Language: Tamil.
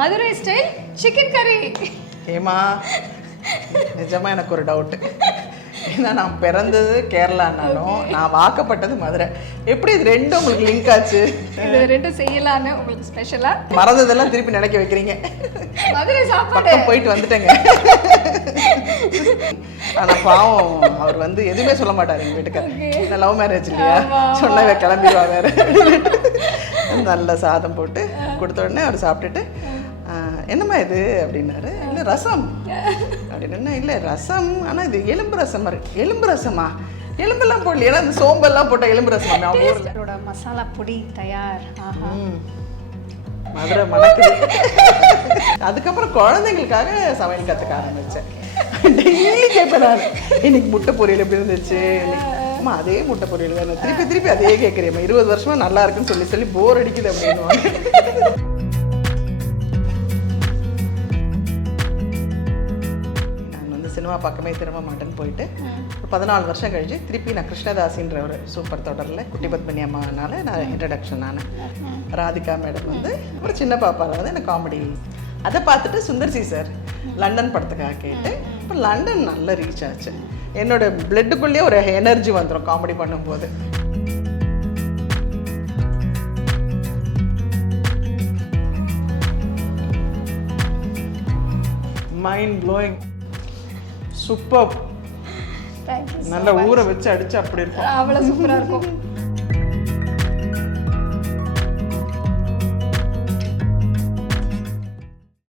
மதுரை ஸ்டைல் சிக்கன் கறி. ஏமா நிஜமாக எனக்கு ஒரு டவுட்டு. ஏன்னா நான் பிறந்தது கேரளானாலும் நான் வாக்கப்பட்டது மதுரை. எப்படி இது ரெண்டும் உங்களுக்கு லிங்க் ஆச்சு? இது ரெண்டும் செய்யலான்னு உங்களுக்கு ஸ்பெஷலா மறந்ததெல்லாம் திருப்பி நினைக்க வைக்கிறீங்க. மதுரை சாப்பாடு பக்கம் போயிட்டு வந்துட்டேங்க. ஆனால் பாவம் அவர் வந்து எதுவுமே சொல்ல மாட்டார் எங்கள் வீட்டுக்காரர். நான் லவ் மேரேஜ் இல்லையா, சொன்ன கிளம்பிடுவா வேற. நல்ல சாதம் போட்டு கொடுத்த உடனே அவர் சாப்பிட்டுட்டு என்னம்மா இது அப்படின்னாரு. இல்லை ரசம் அப்படின்னு. இல்லை ரசம், ஆனால் இது எலும்பு ரசம் மாதிரி. எலும்பு ரசமா? எலும்பெல்லாம் போடல, ஏன்னா இந்த சோம்பெல்லாம் போட்ட எலும்பு ரசம். அவரோட மசாலா பொடி தயார். மதுரை மணக்குது. அதுக்கப்புறம் குழந்தைங்களுக்காக சமையல் கற்றுக்க ஆரம்பித்தேன். டெய்லி கேட்பேன் நான், இன்னைக்கு முட்டை பொரியல் எப்படி இருந்துச்சு? அம்மா அதே முட்டை பொரியல் தானே, திருப்பி திருப்பி அதே கேட்குறேம்மா. 20 வருஷமா நல்லா இருக்குன்னு சொல்லி சொல்லி போர் அடிக்குது அப்படின்னு. சினிமா பக்கமே திரும்ப மாட்டேன்னு போயிட்டு ஒரு 14 வருஷம் கழிச்சு திருப்பி நான் கிருஷ்ணதாசின்ற ஒரு சூப்பர் தொடரில் குட்டி பத்மினி அம்மானால நான் இன்ட்ரடக்ஷன் ஆனேன். ராதிகா மேடம் வந்து ஒரு சின்ன பாப்பாவில் வந்து எனக்கு காமெடி அதை பார்த்துட்டு சுந்தர்சி சார் லண்டன் படத்துக்காக கேட்டு இப்போ லண்டன் நல்ல ரீச் ஆச்சு. என்னோட பிளட்டுக்குள்ளேயே ஒரு எனர்ஜி வந்துடும் காமெடி பண்ணும்போது. Mind blowing, super. நல்ல ஊரை வச்சு அடிச்சு அப்படி இருக்கும். அவ்வளோ சூப்பராக இருக்கும்.